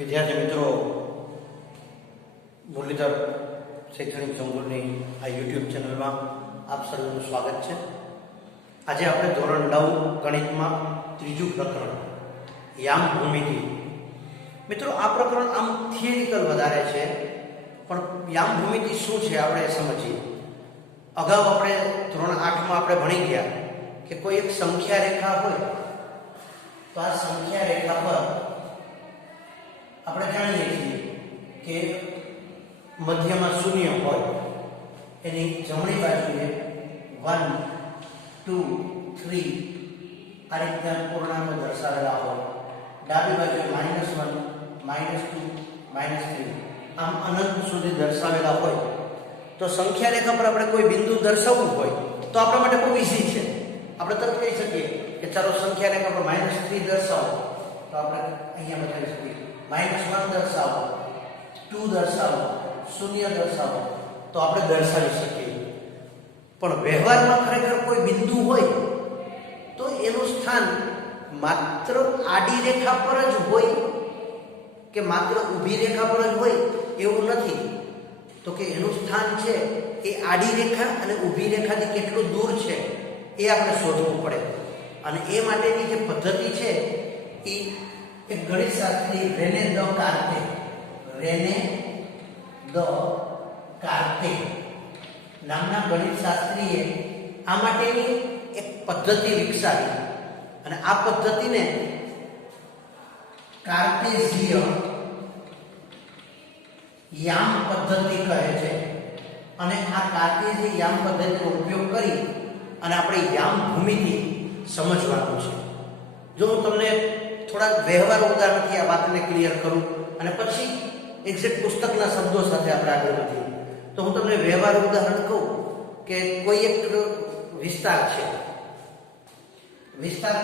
વિદ્યાર્થી મિત્રો, મુરલીધર શૈક્ષણિક સંકુલની આ યુટ્યુબ ચેનલમાં આપ સર્વનું સ્વાગત છે. આજે આપણે ધોરણ 9 ગણિતમાં ત્રીજું પ્રકરણ યામ ભૂમિતિ. મિત્રો, આ પ્રકરણ આમ થિયરિકલ વધારે છે, પણ યામ ભૂમિતિ શું છે આપણે સમજીએ. અગાઉ આપણે ધોરણ 8માં આપણે ભણી ગયા કે કોઈ એક સંખ્યા રેખા હોય તો આ સંખ્યા રેખા પર આપણે જાણીએ છીએ કે મધ્યમાં શૂન્ય હોય, એની જમણી બાજુએ 1 2 3 આ રીતના પૂર્ણાંકો દર્શાવેલા હોય, ડાબી બાજુએ -1 -2 -3 આમ અનંત સુધી દર્શાવેલા હોય. તો સંખ્યા રેખા પર આપણે કોઈ બિંદુ દર્શાવવું હોય તો આપણા માટે બહુ ઈઝી છે. આપણે તરત કહી શકીએ કે ચાલો સંખ્યા રેખા પર -3 દર્શાવો, તો આપણે અહીંયા બતાવી શકીએ. -1 દર્શાવો, 2 દર્શાવો, 0 દર્શાવો, તો આપણે દર્શાવી શકીએ. પણ વ્યવહારમાં ખરેખર કોઈ બિંદુ હોય તો એનું સ્થાન માત્ર આડી રેખા પર જ હોય કે માત્ર ઊભી રેખા પર જ હોય એવું નથી. તો કે એનું સ્થાન છે એ આડી રેખા અને ઊભી રેખાથી કેટલું દૂર છે એ આપણે શોધવું પડે. અને એ માટેની જે પદ્ધતિ છે એ એક ગણિતશાસ્ત્રી રેને દ કાર્તે નામના ગણિતશાસ્ત્રીએ આ માટેની એક પદ્ધતિ વિકસાવી, અને આ પદ્ધતિને કાર્ટેઝિય યામ પદ્ધતિ કહે છે. અને આ કાર્ટેઝિય યામ પદ્ધતિનો ઉપયોગ કરી અને આપણે યામ ભૂમિતિ સમજવાનું છે. જો હું તમને થોડા વ્યવહાર ઉદાહરણથી આ વાતને ક્લિયર કરું અને પછી એક્ઝેક્ટ પુસ્તકના શબ્દો સાથે આપણે આગળ વધીએ, તો હું તમને વ્યવહાર ઉદાહરણ કહું કે કોઈ એક વિસ્તાર છે, વિસ્તાર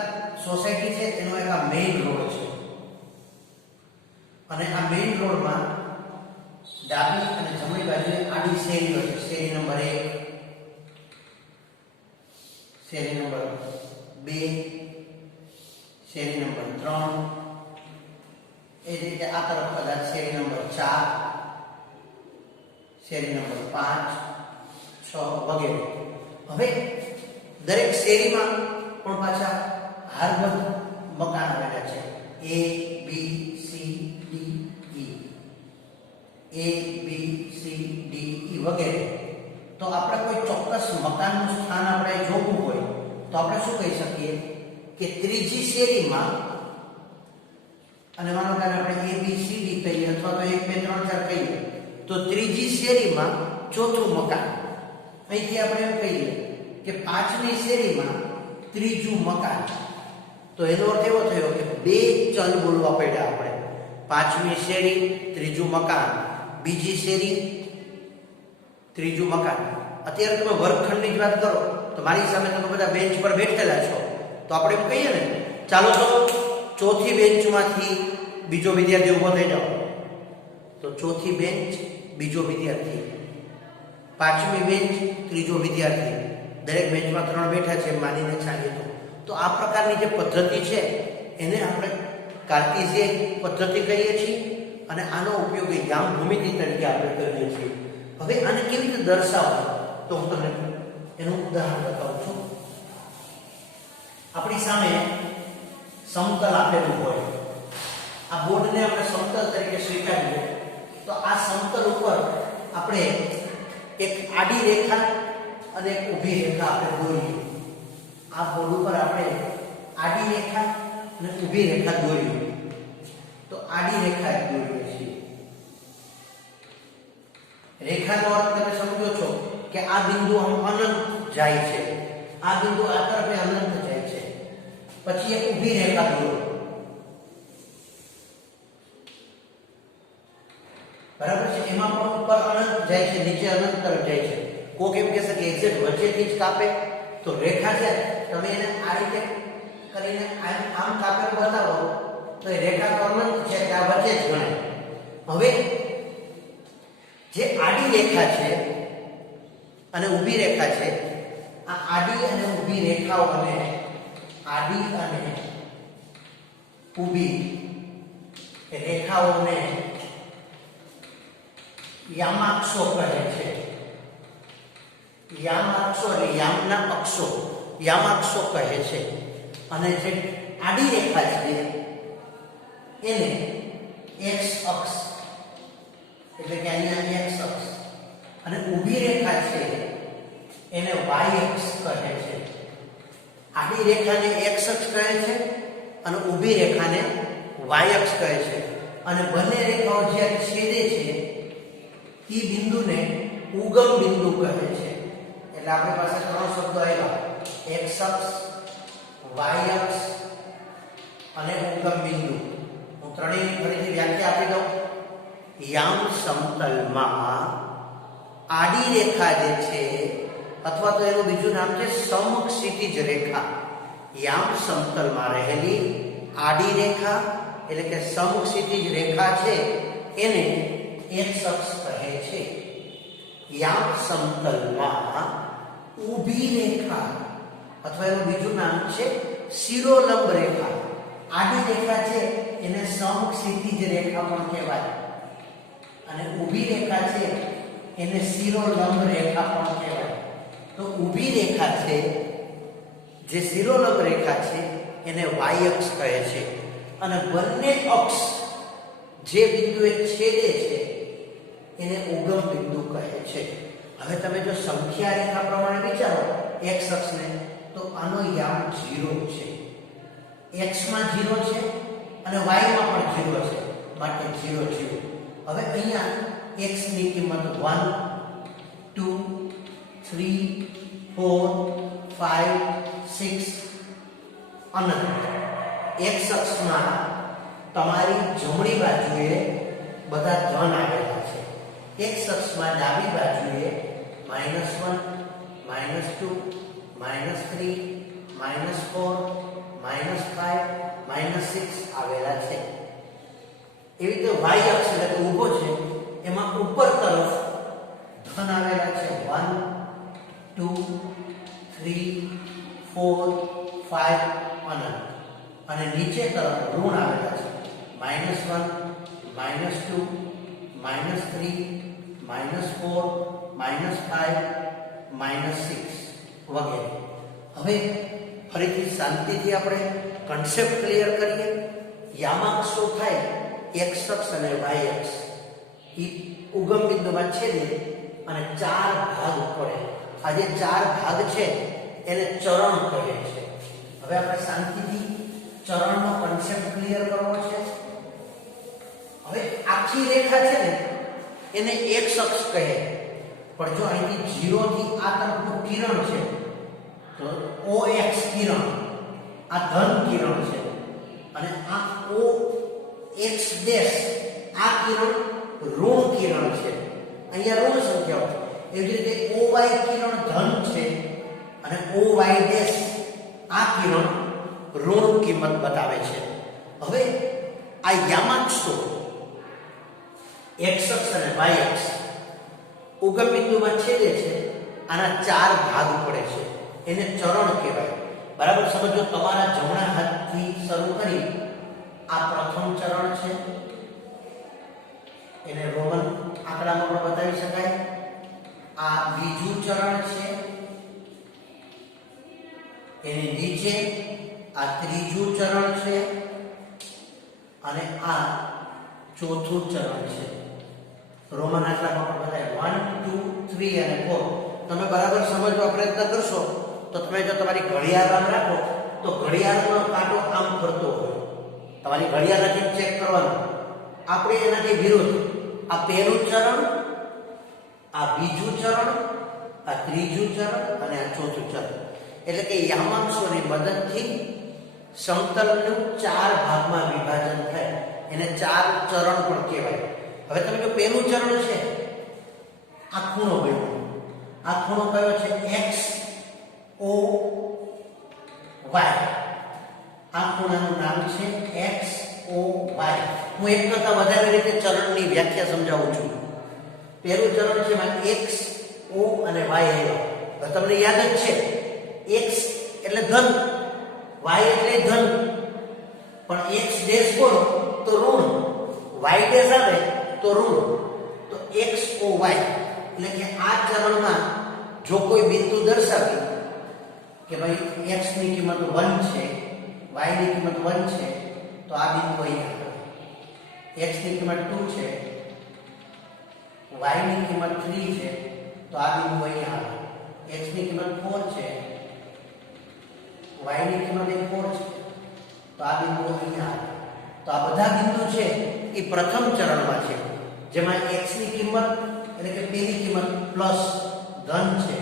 સોસાયટી છે, એનો એક આ મેઇન રોડ છે, અને આ મેઇન રોડમાં ડાબી અને જમણી બાજુએ આડી શેરીઓ છે. શેરી નંબર 1, શેરી નંબર 2, શેરી નંબર 3, એ જ રીતે આ તરફ કદાચ શેરી નંબર 4, શેરી નંબર 5, 6 વગેરે. હવે દરેક શેરીમાં પણ પાછા હારબદ્ધ મકાન આવેલા છે, A B C D E, A B C D E વગેરે. તો આપણે કોઈ ચોક્કસ મકાનનું સ્થાન આપણે જોવું હોય તો આપણે શું કહી શકીએ કે ત્રીજી શેરીમાં, અને માનો કે આપણે A B C D કહીએ અથવા તો 1 2 3 4 કહીએ, તો ત્રીજી શેરીમાં ચોથું મકાન. અહીંથી આપણે એમ કહીએ કે પાંચમી શેરીમાં ત્રીજું મકાન. તો એનો અર્થ એવો થયો કે બે ચલ બોલવા પડ્યા આપણે. પાંચમી શેરી ત્રીજું મકાન, બીજી શેરી ત્રીજું મકાન. અત્યારે તમે વર્ગખંડની જ વાત કરો તો મારી સામે તમે બધા બેન્ચ પર બેઠેલા છો, તો આપણે એમ કહીએ ને, ચાલો તો ચોથી બેન્ચમાંથી બીજો વિદ્યાર્થી ઊભો થઈ જાઓ. તો ચોથી બેન્ચ બીજો વિદ્યાર્થી, પાંચમી બેન્ચ ત્રીજો વિદ્યાર્થી, દરેક બેન્ચમાં 3 બેઠા છે માનીને ચાલીએ તો આ પ્રકારની જે પદ્ધતિ છે એને આપણે કાર્ટેઝિયન પદ્ધતિ કહીએ છીએ, અને આનો ઉપયોગ યામ ભૂમિતિ તરીકે આપણે કરીએ છીએ. હવે આને કેવી રીતે દર્શાવવું તો હું તમને એનું ઉદાહરણ બતાવું છું. આપણી સામે સમતલ આપેલું હોય, આ બોર્ડને આપણે સમતલ તરીકે સ્વીકારીએ તો આ સમતલ ઉપર આપણે એક આડી રેખા અને એક ઊભી રેખા આપણે દોરીએ. આ બોર્ડ ઉપર આપણે આડી રેખા અને ઊભી રેખા દોરીએ. તો આડી રેખા એક દોરીએ છીએ. રેખાનો અર્થ તમે સમજો છો કે આ બિંદુ અનંત જાય છે, આ બિંદુ આ તરફે અનંત જાય છે. પછી એક ઊભી રેખા દોરો, બરાબર છે. એમાં પણ ઉપર અનંત જાય છે, નીચે અનંત તરફ જાય છે. કોક એમ કહેશે કે એક્ઝેક્ટ વચ્ચેથી જ કાપે, તો રેખા છે તમે એને આ રીતે કરીને આમ કાપે બતાવો તો એ રેખા તો અનંત છે કે આ વચ્ચે જ ગણાય. હવે જે આડી રેખા છે અને ઊભી રેખા છે, આ આડી અને ઊભી રેખાઓને આડી અને ઊભી રેખા રેખાઓને યામાક્ષો કહે છે. યામાક્ષો એટલે યામના અક્ષો, યામાક્ષો કહે છે. અને જે આડી રેખા છે એને એક્સ અક્ષ એટલે કે અહીંયા એક્સ અક્ષ, અને ઊભી રેખા છે એને વાય અક્ષ કહે છે. આડી રેખાને એક્સ અક્ષ કહે છે અને ઊભી રેખાને વાય અક્ષ કહે છે. અને બંને રેખાઓ જ્યારે છેદે છે એ બિંદુને ઉગમ બિંદુ કહે છે. એટલે આપણી પાસે ત્રણ શબ્દો આવ્યા: એક્સ અક્ષ, વાય અક્ષ અને ઉગમ બિંદુ. હું ત્રણેયની ફરીથી વ્યાખ્યા આપી દઉં. યામ સમતલમાં આડી રેખા જે છે, અથવા તો એનું બીજું નામ છે સમક્ષિતિજ રેખા. યામ સમતલમાં રહેલી આડી રેખા એટલે કે સમક્ષિતિજ રેખા છે એને એક્સ અક્ષ કહે છે. યામ સમતલમાં ઊભી રેખા અથવા એનું બીજું નામ છે શિરોલંબ રેખા. આડી રેખા છે એને સમક્ષિતિજ રેખા પણ કહેવાય, અને ઊભી રેખા છે એને શિરોલંબ રેખા પણ કહેવાય. તો ઊભી રેખા છે જે શિરોલંબ રેખા છે એને વાય અક્ષ કહે છે, અને બંને અક્ષ જે બિંદુએ છેદે છે એને ઉગમ બિંદુ કહે છે. હવે તમે જો સંખ્યા રેખા પ્રમાણે વિચારો એક્સ અક્ષને, તો આનો યામ 0 છે. એક્સ માં 0 છે અને વાય માં પણ 0 છે, માટે 0 0. હવે અહીંયા એક્સ ની કિંમત 1 2 3 4 5 6 અનંત. એક્સ અક્ષમાં તમારી જમણી બાજુએ બધા ધન આવેલા છે. એક્સ અક્ષમાં ડાબી બાજુએ -1 -2 -3 -4 -5 -6 આવેલા છે. એવી રીતે વાય અક્ષ એટલે કે ઊભો છે એમાં ઉપર તરફ ધન આવેલા છે 1 2 3 4 5 અનંત, અને નીચે તરફ ઋણ આવેલા છે -1 -2 -3 -4 -5 -6 વગેરે. હવે ફરીથી શાંતિથી આપણે કન્સેપ્ટ ક્લિયર કરીએ. યામાક્ષો થાય એક્સ અક્ષ અને વાય અક્ષ, એ ઉગમ બિંદુમાં છેદે અને 4 ભાગ પડે. આ જે 4 ભાગ છે એને ચરણ કહે છે. હવે આપણે શાંતિથી ચરણનો કન્સેપ્ટ ક્લિયર કરવો છે. હવે આખી રેખા છે ને એને એક્સ અક્ષ કહે, પણ જો અહીંથી 0 થી આ તરફનું કિરણ છે તો OX કિરણ, આ ધન કિરણ છે, અને આ OX ડેશ આ કિરણ ઋણ કિરણ છે. અહીંયા ઋણ સંખ્યાઓ છે. એવી જ રીતે OY કિરણ ધન છે અને OY ડેશ આ કિરણ ઋણ કિંમત બતાવે છે. હવે આ યામાક્ષો એક્સ અક્ષ અને વાય અક્ષ ઉગમ બિંદુમાં છેદે છે, આના 4 ભાગ પડે છે, એને ચરણ કહેવાય. બરાબર સમજો. તમારા જમણા હાથથી શરૂ કરી આ પ્રથમ ચરણ છે, એને રોમન આંકડામાં પણ બતાવી શકાય. આ બીજું ચરણ છે, એની નીચે આ ત્રીજું ચરણ છે, અને આ ચોથું ચરણ છે. રોમન આંકડામાં પણ બતાવે 1 2 3 અને 4. તમે બરાબર સમજવા પ્રયત્ન કરશો તો તમે જો તમારી ઘડિયાળ આમ રાખો તો ઘડિયાળનો કાંટો આમ ફરતો હોય. તમારી ઘડિયાળ રાખીને ચેક કરવાનું. આપણે એનાથી વિરુદ્ધ આ પહેલું ચરણ, આ બીજું ચરણ, આ ત્રીજું ચરણ અને આ ચોથું ચરણ. એટલે કે યામાક્ષોની મદદથી સમતલનું 4 ભાગમાં વિભાજન થાય, એને 4 ચરણ પણ કહેવાય. હવે તમે જો પહેલું ચરણ છે, આ ખૂણો બન્યો. આ ખૂણો કયો છે? x o y. આ ખૂણાનું નામ છે x o y. હું એક કરતા વધારે રીતે ચરણની વ્યાખ્યા સમજાવું છું. પહેલું ચરણ છે એમાં x o અને y આવ્યા. હવે તમને યાદ જ છે, x એટલે ધન, y એટલે ધન, પણ x ડેશ બોલો તો ઋણ, y ડેશ આવે તો ઋણ, તો x o y એટલે કે આ ચરણમાં જો કોઈ બિંદુ દર્શાવી કે ભાઈ x ની કિંમત 1 છે, y ની કિંમત 1 છે, તો આ બિંદુ અહીંયા આવે. x ની કિંમત 2 છે, y ની કિંમત 3 છે, તો આ બિંદુ અહીંયા આવે. x ની કિંમત 4 છે, y ની કિંમત 4 છે, તો આ બિંદુ અહીંયા આવે. તો આ બધા બિંદુ છે એ પ્રથમ ચરણમાં છે, જેમાં x ની કિંમત એટલે કે પેલી કિંમત પ્લસ ધન છે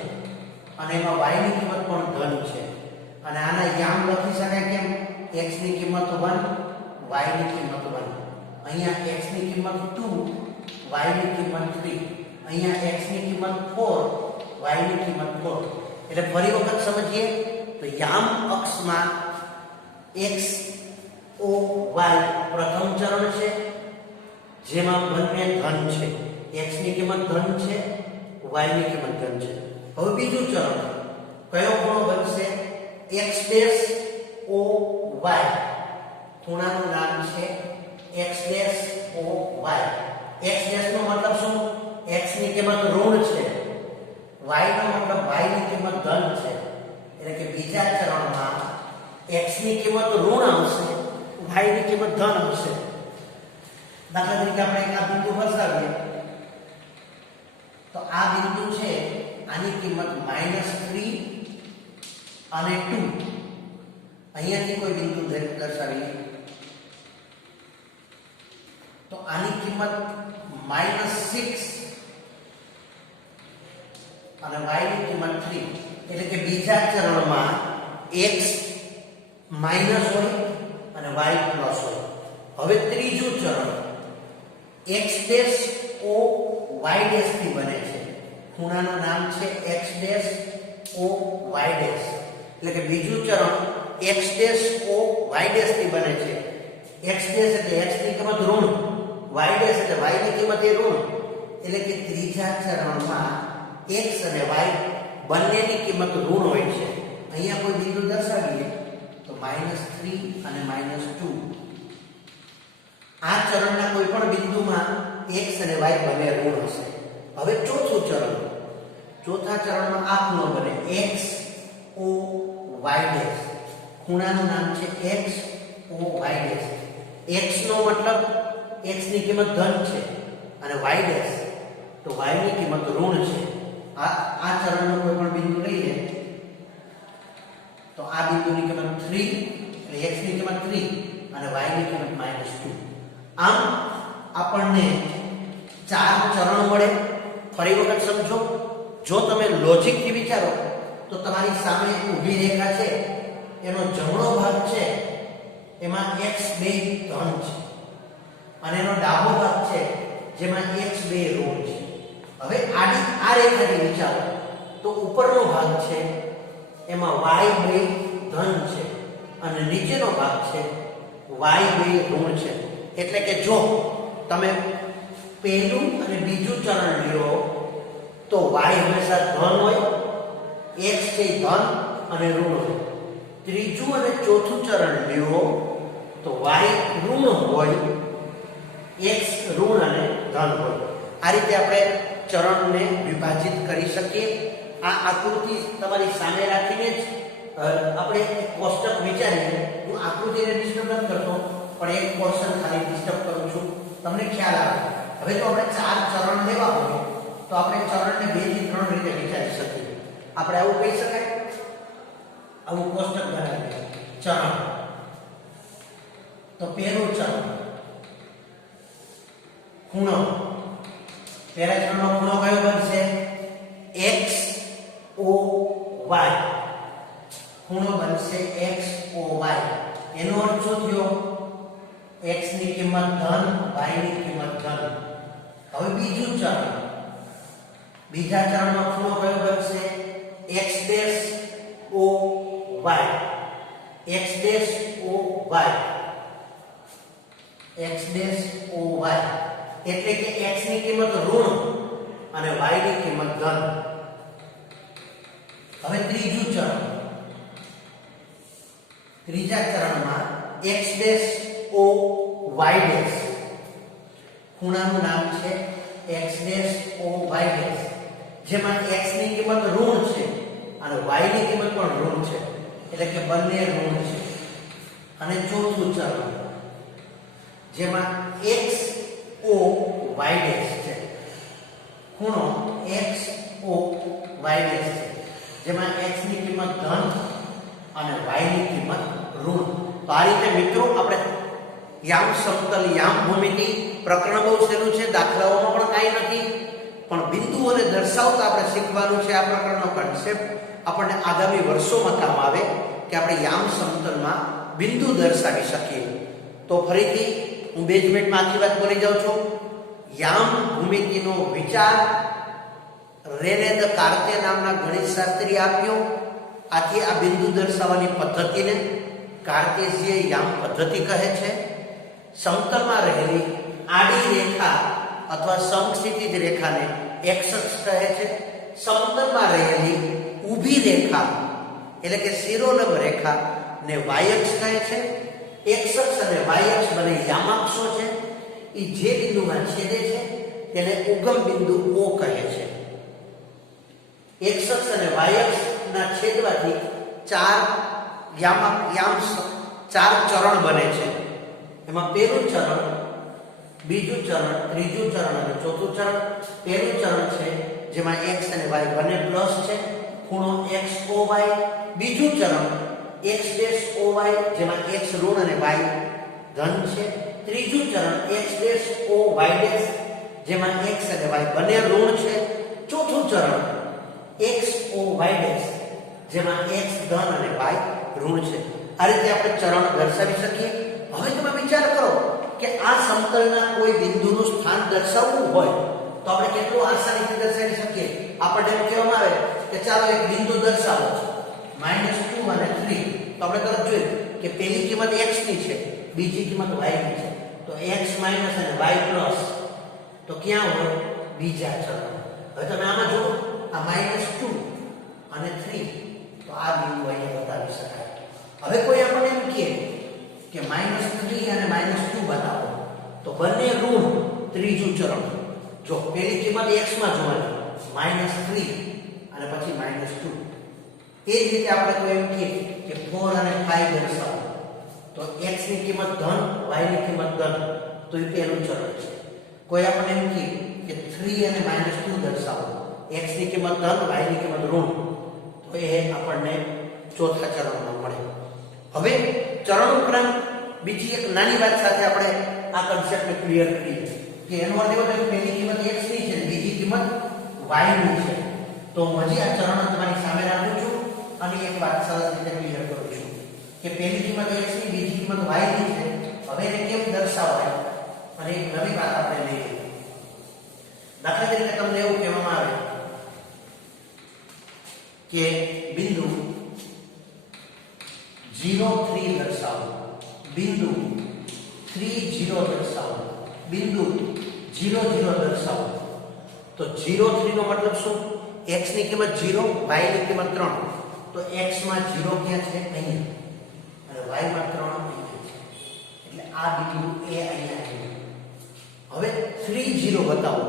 અને એમાં y ની કિંમત પણ ધન છે. અને આના યામ લખી શકાય કેમ? x ની કિંમત 1, y ની કિંમત 1. અહીંયા x ની કિંમત 2, y ની કિંમત 3. અહીંયા x ની કિંમત 4, y ની કિંમત 4. એટલે ફરી વખત સમજીએ તો યામ અક્ષમાં x o y પ્રથમ ચરણ છે, જેમાં બંને ધન છે. x ની કિંમત ધન છે, y ની કિંમત ધન છે. હવે બીજું ચરણ કયો ખૂણો બનશે? x dash o y. ખૂણાનું નામ છે x dash o y. x dash નો મતલબ શું? x ની કિંમત ઋણ છે, y નો મતલબ y ની કિંમત ધન છે. એટલે કે બીજા ચરણમાં x ની કિંમત ઋણ આવશે, y ની કિંમત ધન આવશે. દાખલા તરીકે આપણે એક આ બિંદુ દર્શાવીએ તો આ બિંદુ છે, આની કિંમત -3 અને 2. અહીંયાથી કોઈ બિંદુ દર્શાવીએ તો આની કિંમત -6 અને y ની કિંમત 3. એટલે કે બીજા ચરણમાં x માઈનસ હોય અને y પ્લસ હોય. હવે ત્રીજું ચરણ x dash o y dash થી બને છે. ખૂણાનું નામ છે x dash o y dash. એટલે કે બીજું ચરણ x dash o y dash થી બને છે. x ડેશ એટલે x ની કિંમત ઋણ, y ડેશ એટલે y ની કિંમત એ ઋણ. એટલે કે ત્રીજા ચરણમાં x અને y બંનેની કિંમત ઋણ હોય છે. અહીંયા કોઈ બિંદુ દર્શાવીએ તો -3 અને -2. આ ચરણના કોઈ પણ બિંદુમાં x અને y બંને ઋણ હશે. હવે ચોથું ચરણ, ચોથા ચરણમાં આ ખૂણો બને x o y ડેશ. ખૂણાનું નામ છે x o y dash. x નો મતલબ x ની કિંમત ધન છે અને y ડેશ તો y ની કિંમત ઋણ છે. આ ચરણનો કોઈ પણ બિંદુ લઈએ તો આ બિંદુની કિંમત 3 એટલે x ની કિંમત 3 અને y ની કિંમત -2. આમ આપણને 4 ચરણ મળે. ફરી વખત સમજો, જો તમે લોજિકથી વિચારો તો તમારી સામે ઊભી રેખા છે, એનો જમણો ભાગ છે એમાં x બે ધન છે અને એનો ડાબો ભાગ છે જેમાં x બે ઋણ છે. હવે આ રેખાથી વિચારો તો ઉપરનો ભાગ છે એમાં y બે ધન છે અને નીચેનો ભાગ છે y બે ઋણ છે. એટલે કે જો તમે પહેલું અને બીજું ચરણ લ્યો તો y હંમેશા ધન હોય, x છે ધન અને ઋણ હોય. ત્રીજું અને ચોથું ચરણ લ્યો તો y ઋણ હોય, x ઋણ અને ધન હોય. આ રીતે આપણે ચરણને વિભાજિત કરી શકીએ. આ આકૃતિ તમારી સામે રાખીને જ આપણે એક કોષ્ટક વિચારીએ. હું આકૃતિને ડિસ્ટર્બ નથી કરતો, પણ એક પોર્શન ખાલી ડિસ્ટર્બ કરું છું, તમને ખ્યાલ આવે. હવે જો આપણે 4 ચરણ લેવા હોય તો આપણે ચરણને 2 થી 3 રીતે વિચારી શકીએ. આપણે આવું કહી શકાય, આવું કોષ્ટક બનાવીએ. ચરણ તો પહેલું ચરણ ખૂણો, પહેલા ચરણનો ખૂણો કયો બનશે? x o y. ખૂણો બનશે x o y. એનો અર્થ શું થયો? x ની કિંમત ધન, y ની કિંમત ધન. હવે બીજું ચરણ, બીજા ચરણનો ખૂણો કયો બનશે? x dash o y. x dash o y. x dash o y એટલે કે x ની કિંમત ઋણ અને y ની કિંમત ધન. હવે ત્રીજું ચરણ, ત્રીજા ચરણમાં x dash o y dash. ખૂણાનું નામ છે x dash o y dash, જેમાં x ની કિંમત ઋણ છે અને y ની કિંમત પણ ઋણ છે, એટલે કે બંને ઋણ છે. અને ચોથું ચરણ જેમાં x o y ડેશ છે, ખૂણો x o y ડેશ છે, જેમાં x ની કિંમત ધન અને y ની કિંમત ઋણ. તો આ રીતે મિત્રો આપણે યામ સમતલ યામ ભૂમિતિ પ્રકરણ બહુ સહેલું છે, દાખલાઓમાં પણ કાંઈ નથી, પણ બિંદુઓને દર્શાવતા આપણે શીખવાનું છે. આ પ્રકારનો કન્સેપ્ટ આપણને આગામી વર્ષોમાં કામ આવે કે આપણે યામ સમતલમાં બિંદુ દર્શાવી શકીએ. તો ફરીથી હું 2 મિનિટમાં આખી વાત બોલી જાઉં છું. યામ ભૂમિતિનો વિચાર રેને દ કાર્તે નામના ગણિતશાસ્ત્રી આપ્યો. આથી આ બિંદુ દર્શાવવાની પદ્ધતિને કાર્ટેશિયન યામ પદ્ધતિ કહે છે. સમતલમાં રહેલી આડી રેખા અથવા સમક્ષિતિજ રેખાને x અક્ષ કહે છે. સમતલમાં રહેલી ઊભી રેખા એટલે કે શિરોલંબ રેખા ને y અક્ષ કહે છે. x અક્ષ અને y અક્ષ બંને યામાક્ષો છે. એ જે બિંદુમાં છેદે છે તેને ઉગમ બિંદુ O કહે છે. x અક્ષ અને y અક્ષના છેદવાથી ચાર ચરણ બને છે. એમાં પહેલું ચરણ, બીજું ચરણ, ત્રીજું ચરણ અને ચોથું ચરણ. પહેલું ચરણ છે જેમાં x અને y બંને પ્લસ છે, ખૂણો x o y. બીજું ચરણ x ડેશ o y, જેમાં x ઋણ અને y ધન છે. ત્રીજું ચરણ x dash o y dash, જેમાં x અને y બંને ઋણ છે. ચોથું ચરણ x o y ડેશ, જેમાં x ધન અને y ઋણ છે. આ રીતે આપણે ચરણ દર્શાવી શકીએ. હવે તમે વિચાર કરો કે આ સમતલના કોઈ બિંદુનું સ્થાન દર્શાવવું હોય તો આપણે કેટલું આસાનીથી દર્શાવી શકીએ. આપણને એમ કહેવામાં આવે કે ચાલો એક બિંદુ દર્શાવો, -2 અને 3. તો આપણે તરત જોયું કે પહેલી કિંમત x ની છે, બીજી કિંમત y ની છે. તો x માઈનસ અને y પ્લસ તો ક્યાં હોય? બીજા ચરણ. હવે તમે આમાં જુઓ, આ -2 અને 3, તો આ બિંદુ અહીંયા બતાવી શકાય. હવે કોઈ આપણને એમ કહે કે -3 અને -2 બતાવો, તો બંને ઋણ. ત્રીજું ચરણ જો પહેલી કિંમત x માં જોવાની, -3 અને પછી -2. એ જ રીતે આપણે કોઈ એમ કહે કે 4 અને 5 દર્શાવો, તો x ની કિંમત ધન, y ની કિંમત ધન, તો એ પહેલું ચરણ છે. કોઈ આપણને એમ કહે કે 3 અને -2 દર્શાવો, x ની કિંમત ધન, y ની કિંમત ઋણ, તો એ આપણને ચોથા ચરણમાં મળે. હવે ચરણ ઉપરાંત બીજી એક નાની વાત સાથે આપણે આ કન્સેપ્ટને ક્લિયર કરીએ કે એનો અર્થ એવો છે કે પહેલી કિંમત x ની છે, બીજી કિંમત y ની છે. તો હું હજી આ ચરણ તમારી સામે રાખું છું અને એક વાત સરસ રીતે ક્લિયર કરું છું કે પહેલી કિંમત x ની, બીજી કિંમત y ની છે. હવે એને કેમ દર્શાવાય અને એક નવી વાત આપણે લઈએ. દાખલા તરીકે તમને એવું કહેવામાં આવે કે બિંદુ 0 3 દર્શાવો, બિંદુ 3 0 દર્શાવો, બિંદુ 0 0 દર્શાવો. તો 0 3 નો મતલબ શું? x ની કિંમત 0, y ની કિંમત 3. તો x માં 0 ક્યાં છે? અહીંયા. અને y માં 3 અહીંયા છે. એટલે આ બિંદુ એ અહીંયા છે. હવે 3 0 બતાવો.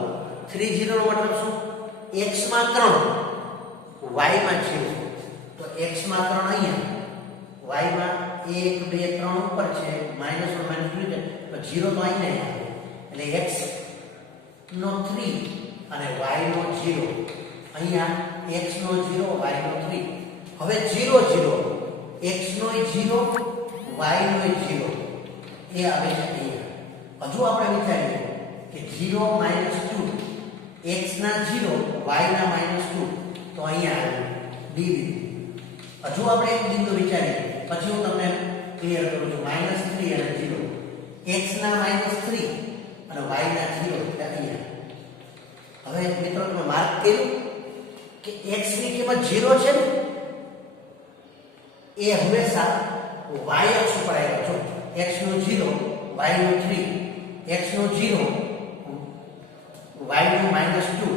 3 0 નો મતલબ શું? x માં 3, y માં 0. તો x માં 3 અહીંયા, y માં 1 2 3 ઉપર છે, -1 -2 છે, તો 0 તો અહીંયા આવે. એટલે x નો 3 અને y નો 0. અહીંયા x નો 0, y નો 3. હવે 0 0, x નો 0, y નો 0, એ આવે છે અહીંયા. હજુ આપણે વિચારીએ કે 0 -2, x ના 0, y ના -2, તો અહીંયા આવે d બિંદુ. હજુ આપણે એક બિંદુ વિચારીએ, પછી હું તમને ક્લિયર કરું છું. -3 અને 0, x ના -3 અને y ના 0, એટલે અહીંયા. હવે મિત્રો તમે માર્ક કર્યું કે x ની કિંમત 0 છે ને, એ હંમેશા y અક્ષ ઉપર આવ્યો છો. x નો 0, y નો 3, x નો 0, y નો -2.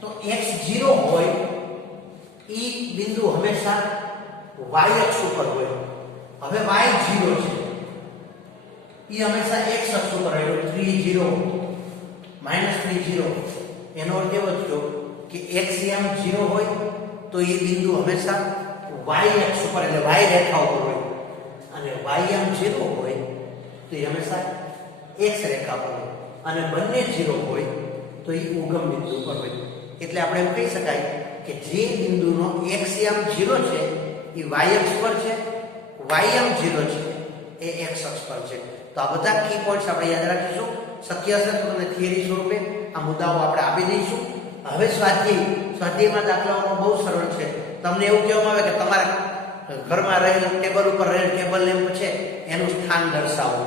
તો x 0 હોય એ બિંદુ હંમેશા y અક્ષ ઉપર હોય. હવે y 0 છે, એ હંમેશા x અક્ષ ઉપર આવ્યો. 3 0, -3 0 એનો અર્થ એવો થયો કે x યામ 0 હોય તો એ બિંદુ હંમેશા y અક્ષ ઉપર એટલે y રેખા ઉપર હોય અને y યામ 0 હોય તો એ હંમેશા x રેખા પર હોય અને બંને 0 હોય તો એ ઉગમ બિંદુ પર હોય એટલે આપણે એમ કહી શકાય કે જે બિંદુનો x યામ 0 છે એ y અક્ષ પર છે, y યામ 0 છે એ x અક્ષ પર છે. તો આ બધા કી પોઈન્ટ્સ આપણે યાદ રાખીશું. શક્ય હશે તો તમને થિયરી સ્વરૂપે આ મુદ્દાઓ આપણે આપી દઈશું. હવે સ્વાધ્યાયમાં દાખલાઓમાં બહુ સરળ છે. તમને એવું કહેવામાં આવે કે તમારા ઘરમાં રહેલ ટેબલ ઉપર રહેલ ટેબલ લેમ્પ છે એનું સ્થાન દર્શાવો,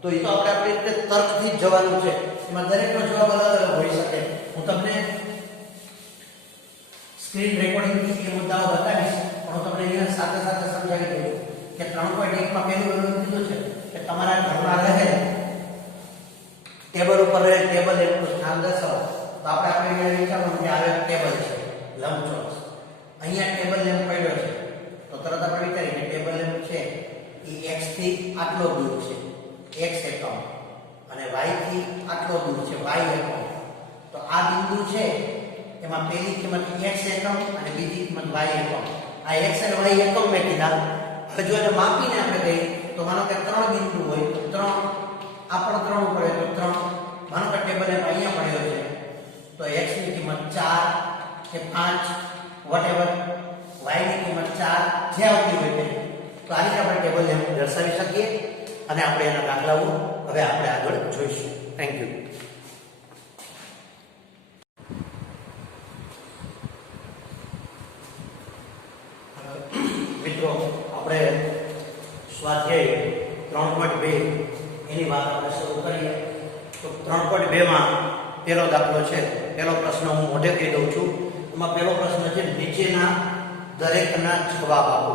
તો એ તો આપણે આપણી રીતે તર્કથી જ જવાનું છે. એમાં દરેકનો જવાબ અલગ અલગ હોઈ શકે. હું તમને સ્ક્રીન રેકોર્ડિંગથી એ મુદ્દાઓ બતાવીશ, પણ હું તમને એની સાથે સાથે સમજાવી દઉં કે 3.1 માં પહેલું કીધું છે કે તમારા ઘરમાં રહેલ ટેબલ ઉપર રહેલ ટેબલ લેમ્પનું સ્થાન દર્શાવો. તો આપણે વિચારવાનું કે આ ટેબલ છે લંબચોરસ, અહીંયા ટેબલ લેમ્પ પડ્યો છે તો તરત આપણે વિચારીએ કે ટેબલ લેમ્પ છે એ x થી આટલો દૂર છે x એકમ અને y થી આટલો દૂર છે y એકમ. તો આ બિંદુ છે એમાં પહેલી કિંમત x એકમ અને બીજી કિંમત y એકમ. આ x અને y એકમ મેં કીધા. હવે જો એને માપીને આપણે કહીએ તો માનો કે 3 બિંદુ હોય તો 3 આ પણ 3 ઉપર હોય તો 3 માનો કે ટેબલ લેમ્પ અહીંયા પડ્યો છે તો x ની કિંમત 4 કે 5 વોટએવર, y ની કિંમત 4 જે આવતી હોય તે. તો આ રીતે આપણે ટેબલ લેમ્પ દર્શાવી શકીએ અને આપણે એના દાખલાઓ હવે આપણે આગળ જોઈશું. Thank you. મિત્રો આપણે સ્વાધ્યાય 3.2 એની વાત આપણે શરૂ કરીએ. તો 3.2 માં પહેલો દાખલો છે, પહેલો પ્રશ્ન હું મોઢે કહી દઉં છું. એમાં પહેલો પ્રશ્ન છે નીચેના દરેકના જવાબ આપો.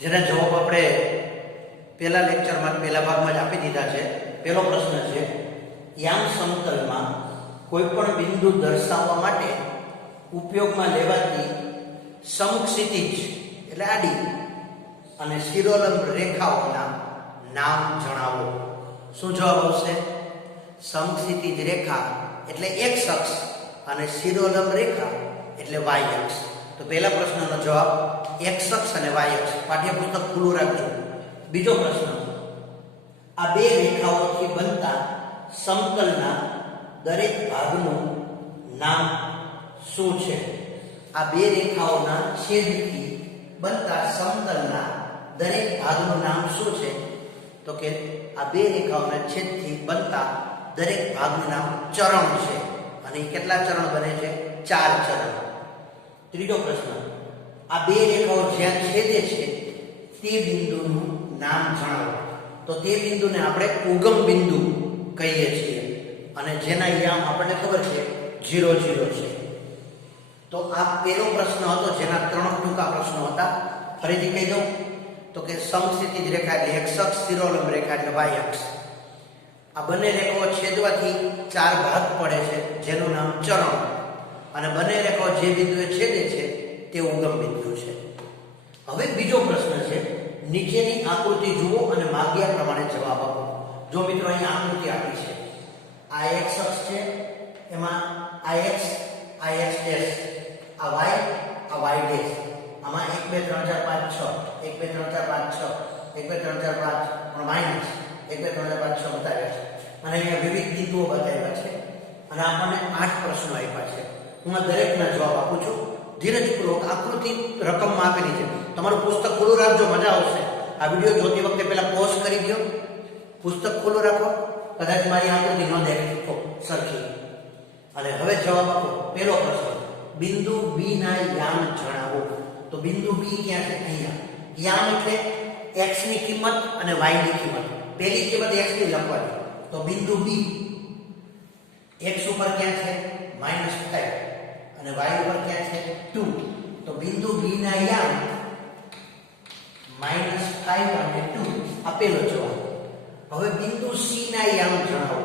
જેના જવાબ આપણે પહેલા લેક્ચરમાં પહેલા ભાગમાં જ આપી દીધા છે. પહેલો પ્રશ્ન છે યામ સમતલમાં કોઈ પણ બિંદુ દર્શાવવા માટે ઉપયોગમાં લેવાતી સમક્ષિતિજ એટલે આડી અને શિરોલંબ રેખાઓના નામ જણાવો. શું જવાબ આવશે? સમક્ષિતિજ રેખા એટલે x અક્ષ અને શિરોલંબ રેખા એટલે y અક્ષ. તો પહેલા પ્રશ્નનો જવાબ x અક્ષ અને y અક્ષ. પાઠ્યપુસ્તક ખુલ્લું રાખજો. બીજો પ્રશ્ન, આ બે રેખાઓથી બનતા સમતલના દરેક ભાગનું નામ શું છે? આ બે રેખાઓના છેદથી બનતા સમતલના દરેક ભાગનું નામ શું છે? તો કે આ બે રેખાઓના છેદથી બનતા દરેક ભાગનું નામ ચરણ છે. અને કેટલા ચરણ બને છે? 4 ચરણ. ત્રીજો પ્રશ્ન, આ બે રેખાઓ જ્યાં છેદે છે તે બિંદુનું નામ જણાવો. તો તે બિંદુને આપણે ઉગમ બિંદુ કહીએ છીએ અને જેના યામ આપણને ખબર છે 0 0 છે. તો આ પહેલો પ્રશ્ન હતો જેના 3 ટૂંકા પ્રશ્નો હતા. ફરીથી કહી દઉં તો કે સમક્ષિતિજ રેખા એટલે x અક્ષ, શિરોલંબ રેખા એટલે y અક્ષ. આ બંને રેખાઓ છેદવાથી 4 ભાગ પડે છે જેનું નામ ચરણ, અને બંને રેખાઓ જે બિંદુએ છેદે છે તે ઉગમ બિંદુ છે. હવે બીજો પ્રશ્ન છે નીચેની આકૃતિ જુઓ અને માગ્યા પ્રમાણે જવાબ આપો. જો મિત્રો અહીં આકૃતિ આપી છે, આ x અક્ષ છે, એમાં આ x ડેશ, આ y ડેશ, આમાં 1 2 3 4 5 6 1 2 3 4 5 6 1 2 3 4 5 પણ માઈનસ 1 2 3 4 5 6 બતાવ્યા છે અને અહીંયા વિવિધ બિંદુઓ બતાવ્યા છે અને આપણને 8 પ્રશ્નો આપ્યા છે. હું આ દરેકના જવાબ આપું છું. ધીરજપૂર્વક આકૃતિ રકમમાં આપેલી છે. તમારું પુસ્તક ખુલ્લું રાખજો, મજા આવશે. આ વિડીયો જોતી વખતે પહેલા પોઝ કરી દો, પુસ્તક ખુલ્લું રાખો, કદાચ મારી આકૃતિ ન દેખો સરખી. અને હવે જવાબ આપો. પહેલો પ્રશ્ન, બિંદુ B ના યામ જણાવો. તો બિંદુ B ક્યાં છે? અહીંયા. યામ એટલે x ની કિંમત અને y ની કિંમત. પહેલી કિંમત x ની લખવાની. તો બિંદુ B x ઉપર ક્યાં છે? -5 અને y ઉપર ક્યાં છે? 2. તો બિંદુ B ના યામ -5 અને 2 આપેલો જવાબ. હવે બિંદુ C ના યામ જણાવો.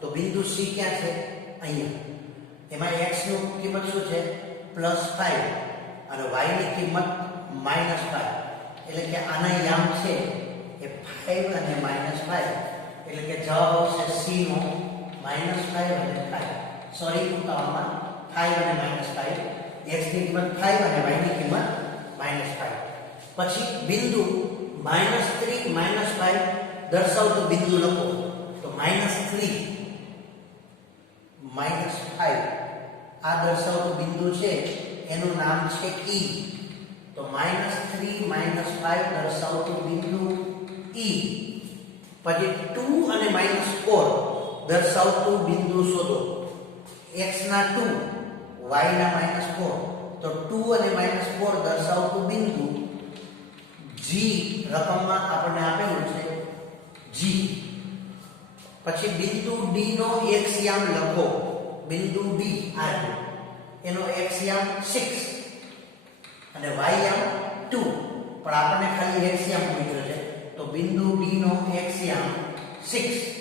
તો બિંદુ C ક્યાં છે? અહીંયા. એમાં x નું કિંમત શું છે? +5 અને y ની કિંમત -5. એટલે કે આના યામ છે એ 5 અને -5. એટલે કે જવાબ આવશે C નો -5 અને 5 સોરી ઉતાવળમાં 5 અને -5 x ની કિંમત 5 અને y ની કિંમત -5 પછી બિંદુ -3 -5 દર્શાવતો બિંદુ લખો તો -3 -5 આ દર્શાવતો બિંદુ છે એનું નામ છે E તો -3 -5 દર્શાવતો બિંદુ E પછી 2 અને -4 દર્શાવતું બિંદુ શોધો x ના 2 y ના -4 તો 2 અને -4 દર્શાવતું બિંદુ G રકમમાં આપણને આપેલું છે G પછી બિંદુ D નો x યામ લખો બિંદુ D આ એનો x યામ 6 અને y યામ 2 પણ આપણને ખાલી x યામ પૂછ્યો છે તો બિંદુ D નો x યામ 6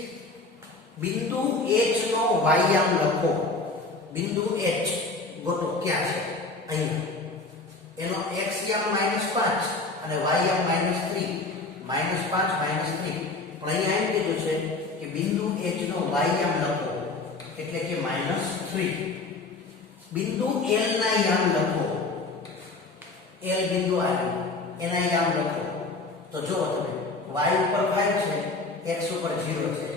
બિંદુ H નો y યામ લખો બિંદુ H ગોતો ક્યાં છે અહીંયા એનો x યામ -5 અને y યામ -3 -5 -3 પણ અહીંયા એમ કીધું છે કે બિંદુ H નો y યામ લખો એટલે કે -3 બિંદુ L ના યામ લખો L બિંદુ આવ્યું એના યામ લખો તો જો તમે y ઉપર 5 છે x ઉપર 0 છે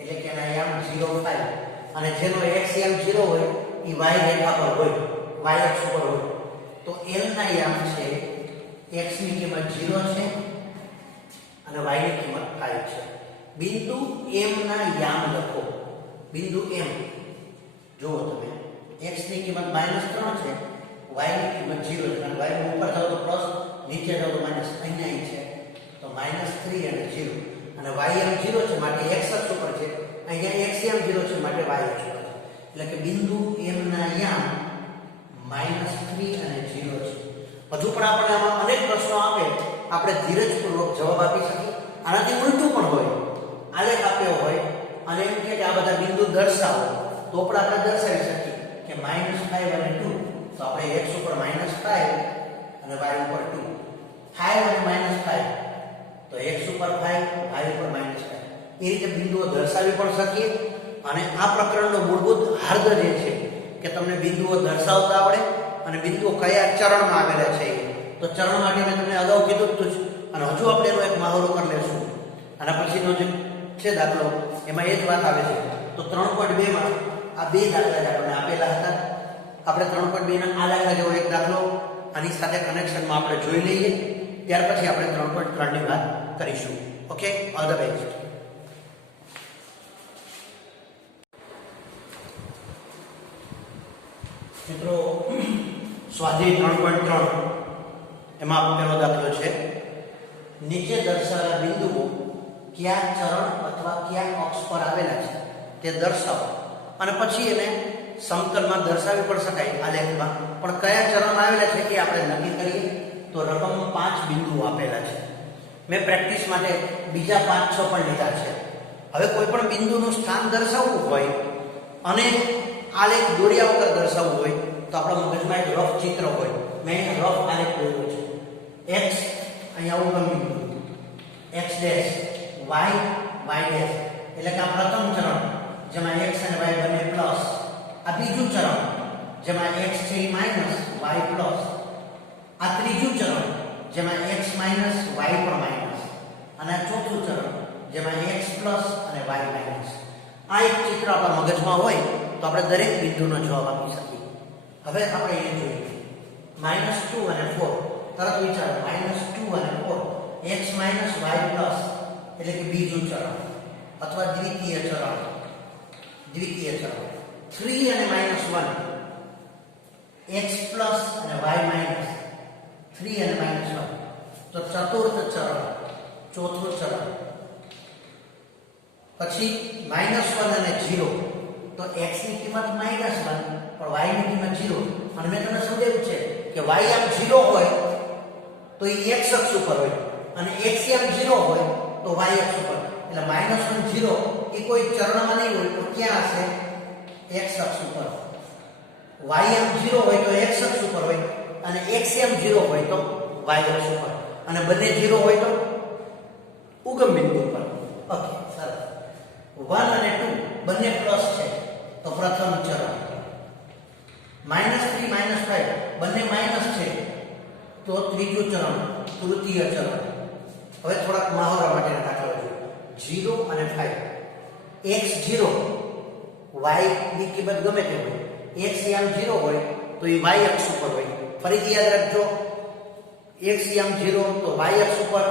એટલે કે એના યામ 0 5 અને જેનો x યામ 0 હોય એ y રેખા પર હોય y અક્ષ ઉપર હોય તો L ના યામ છે x ની કિંમત 0 છે અને y ની કિંમત 5 છે બિંદુ M ના યામ લખો બિંદુ M જુઓ તમે x ની કિંમત -3 છે y ની કિંમત 0 છે અને y ઉપર જાવ તો પ્લસ નીચે જાવ તો માઈનસ અહીંયા છે તો -3 અને 0 અને y એમ 0 છે માટે x અક્ષ ઉપર છે અહીંયા x એમ 0 છે માટે y અક્ષ ઉપર છે એટલે કે બિંદુ M ના યામ -3 અને 0 છે હજુ પણ આપણે આમાં અનેક પ્રશ્નો આપે આપણે ધીરજપૂર્વક જવાબ આપી શકીએ આનાથી ઉલટું પણ હોય આલેખ આપ્યો હોય અને એમ કે આ બધા બિંદુ દર્શાવો તો પણ આપણે દર્શાવી શકીએ કે -5 અને 2 તો આપણે x ઉપર -5 અને y ઉપર 2 5 અને -5 તો x ઉપર 5 y ઉપર -5 એ રીતે બિંદુઓ દર્શાવી પણ શકીએ અને આ પ્રકરણનો મૂળભૂત હાર્દ જે છે કે તમને બિંદુઓ દર્શાવતા આવડે અને બિંદુઓ કયા ચરણમાં આવેલા છે તો ચરણ માટે મેં તમને અગાઉ કીધું જ અને હજુ આપણે એનો એક મહાવરો કરી લેશું આના પછીનો જે છે દાખલો એમાં એ જ વાત આવે છે તો 3.2 માં આ બે દાખલા જ આપણને આપેલા હતા આપણે 3.2 ના આ દાખલા જેવો એક દાખલો આની સાથે કનેક્શનમાં આપણે જોઈ લઈએ ત્યાર પછી આપણે 3.3 ની વાત કરીશું ઓકે ઓલ ધ બેસ્ટ મિત્રો સ્વાધ્યાય 3.3 એમાં પહેલો દાખલો છે નીચે દર્શાવેલા બિંદુઓ કયા ચરણ અથવા કયા અક્ષ પર આવેલા છે તે દર્શાવો અને પછી એને સમતલમાં દર્શાવી પણ શકાય આલેખમાં પણ કયા ચરણમાં આવેલા છે એ આપણે નક્કી કરીએ તો રકમમાં 5 બિંદુઓ આપેલા છે મેં પ્રેક્ટિસ માટે બીજા 5-6 પણ લીધા છે હવે કોઈ પણ બિંદુનું સ્થાન દર્શાવવું હોય અને આલેખ દોર્યા વગર દર્શાવવું હોય તો આપણા મગજમાં એક રફ ચિત્ર હોય મેં રફ આલેખ દોર્યો છે x અહીંયા ઉગમ બિંદુ x dash y y dash એટલે કે આ પ્રથમ ચરણ જેમાં x અને y બંને પ્લસ આ બીજું ચરણ જેમાં x છે માઈનસ y પ્લસ આ ત્રીજું ચરણ જેમાં x માઈનસ y પણ માઈનસ અને આ ચોથું ચરણ જેમાં x પ્લસ અને y માઈનસ આ એક ચિત્ર આપણા મગજમાં હોય તો આપણે દરેક બિંદુનો જવાબ આપી શકીએ હવે આપણે એ જોઈએ -2 અને 4 તરત વિચારો -2 અને 4 x માઈનસ y પ્લસ એટલે કે બીજું ચરણ અથવા દ્વિતીય ચરણ 3 અને -1 x પ્લસ અને y માઈનસ 3 અને -1 તો ચતુર્થ ચરણ ચોથું ચરણ પછી -1 અને 0 તો x ની કિંમત -1 પણ y ની કિંમત 0 અને મેં તમને સમજાવ્યું છે કે y આમ 0 હોય તો એ x અક્ષ ઉપર હોય અને x આમ 0 હોય તો y અક્ષ ઉપર એટલે -1 0 એ કોઈ ચરણમાં નહીં હોય તો ક્યાં હશે x અક્ષ ઉપર y આમ 0 હોય તો x અક્ષ ઉપર હોય અને x આમ 0 હોય તો y અક્ષ ઉપર અને બંને 0 હોય તો ઉગમ બિંદુ પર ઓકે સરસ 1 અને 2 બંને પ્લસ છે તો પ્રથમ ચરણ. -3 -5 બંને માઇનસ છે તો ત્રીજું ચરણ, તૃતીય ચરણ. હવે થોડાક મહાવરા માટેના દાખલા જોઈએ. 0 અને 5 x0 y ની કિંમત ગમે તે હોય, x આમ 0 હોય તો એ y અક્ષ ઉપર હોય. ફરીથી યાદ રાખજો, x આમ 0 તો y અક્ષ ઉપર,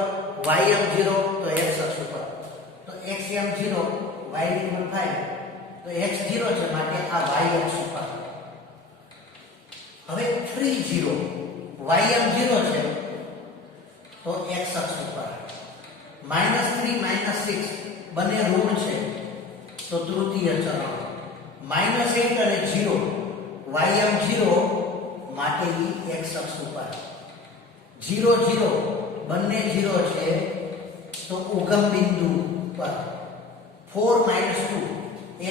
y આમ 0 તો x અક્ષ ઉપર. તો x આમ 0 y ની કિંમત 5 તો x 0 છે માટે આ y અક્ષ ઉપર. હવે 3 0 y આમ 0 છે તો x અક્ષ ઉપર. -3 -6 બંને ઋણ છે તો તૃતીય ચરણ. -8 અને 0 y આમ 0 માટે ઈ x અક્ષ ઉપર. 0 0 બંને 0 છે તો ઉગમ બિંદુ પર. 4 -2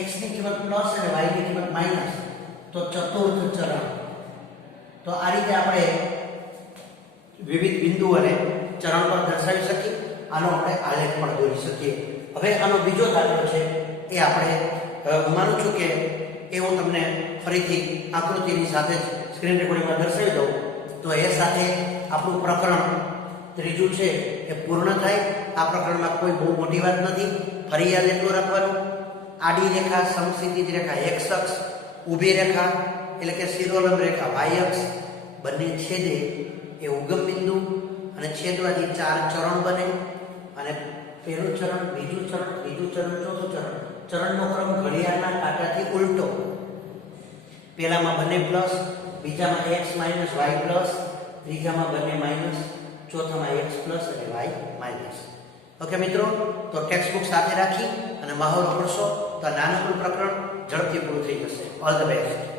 x ની કિંમત પ્લસ અને y ની કિંમત માઈનસ તો ચતુર્થ ચરણ. તો આ રીતે આપણે વિવિધ બિંદુઓને ચરણ પર દર્શાવી શકીએ. આનો આપણે આલેખ પણ દોરી શકીએ. હવે આનો બીજો દાખલો છે એ આપણે હું માનું છું કે એ હું તમને ફરીથી આકૃતિની સાથે જ સ્ક્રીન રેકોર્ડિંગમાં દર્શાવી દઉં તો એ સાથે આપણું પ્રકરણ ત્રીજું છે એ પૂર્ણ થાય. આ પ્રકરણમાં કોઈ બહુ મોટી વાત નથી. ફરી યાદ એટલું રાખવાનું, આડી રેખા, સમક્ષિતિજ રેખા x અક્ષ, ઊભી રેખા એટલે કે શિરોલંબ રેખા y અક્ષ, બંને છેદે એ ઉગમ બિંદુ અને છેદવાથી 4 ચરણ બને. અને પહેલું ચરણ, બીજું ચરણ, ત્રીજું ચરણ, ચોથું ચરણ. ચરણનો ક્રમ ઘડિયાળના કાંટાથી ઉલટો. પહેલામાં બંને પ્લસ, બીજામાં x y પ્લસ, ત્રીજામાં બંને માઇનસ, ચોથામાં x પ્લસ અને y માઇનસ. ઓકે મિત્રો, તો ટેક્સ્ટ બુક સાથે રાખી અને મહાવરો કરશો તો નાનકડું પ્રકરણ ઝડપથી પૂરું થઈ જશે. All the best.